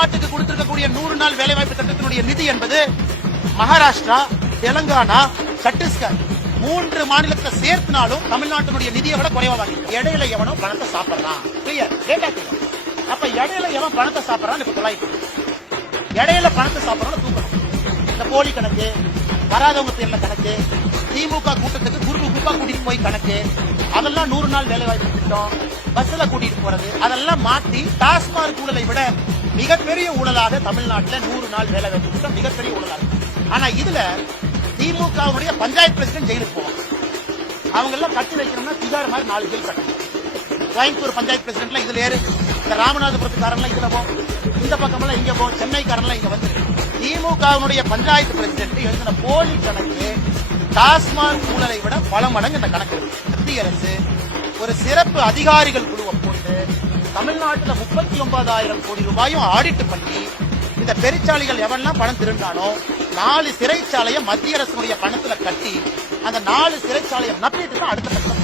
தமிழ்நாட்டுக்கு கொடுத்திருக்கக்கூடிய 100 நாள் வேலைவாய்ப்பு திட்டத்தினுடைய நிதி என்பது மகாராஷ்டிரா, தெலுங்கானா, சத்தீஸ்கர் 3 மாநிலத்தை சேர்த்தினாலும் தமிழ்நாட்டினுடைய நிதியை விட குறைவா வாங்கி. இடையில எவனோ பணத்தை சாப்பிடறான். அப்ப இடையில எவன் பணத்தை சாப்பிடறான் இப்ப தொலைக்கு. இடையில பணத்தை சாப்பிடறான் தூக்கணும். இந்த போலி கணக்கு, வராதவங்க பேர்ல கணக்கு, திமுக கூட்டத்துக்கு குறுகுப்பா கூட்டிட்டு போய் கணக்கு, அதெல்லாம் 100 நாள் வேலைவாய்ப்பு திட்டம், பஸ்ல கூட்டிட்டு போறது, அதெல்லாம் மாற்றி டாஸ்மாக் ஊழலை விட மிகப்பெரிய ஊழலாக தமிழ்நாட்டில் 100 நாள் வேலைவாய்ப்பு திட்டம் மிகப்பெரிய ஊழலாக. ஆனா இதுல திமுகவுடைய பஞ்சாயத்து பிரசிடென்ட் ஜெயிலுக்கு போவாங்க. அவங்க எல்லாம் கட்டி வைக்கணும்னா திகார் மாதிரி 4 ஜெயில் கட்டணும். கோயம்புத்தூர் பஞ்சாயத்து பிரசிடென்ட்ல இதுல ஏறு, இந்த ராமநாதபுரத்துக்காரன்லாம் இதுல போ, இந்த பக்கமெல்லாம் இங்க போ, சென்னைக்காரன்லாம் இங்க வந்து. திமுகவுடைய பஞ்சாயத்து பிரசிடென்ட் எழுதின போலி கணக்கு டாஸ்மாக் ஊழலை விட பல மடங்கு இந்த கணக்கு. மத்திய அரசு ஒரு சிறப்பு அதிகாரிகள் குழுவை போட்டு தமிழ்நாட்டில் 39,000 கோடி ரூபாயும் ஆடிட் பண்ணி இந்த பெருச்சாளிகள் எவெல்லாம் பணம் திருண்டானோ 4 சிறைச்சாலையை மத்திய அரசுடைய பணத்துல கட்டி அந்த 4 சிறைச்சாலையை நப்பிட்டு தான் அடுத்த கட்டம்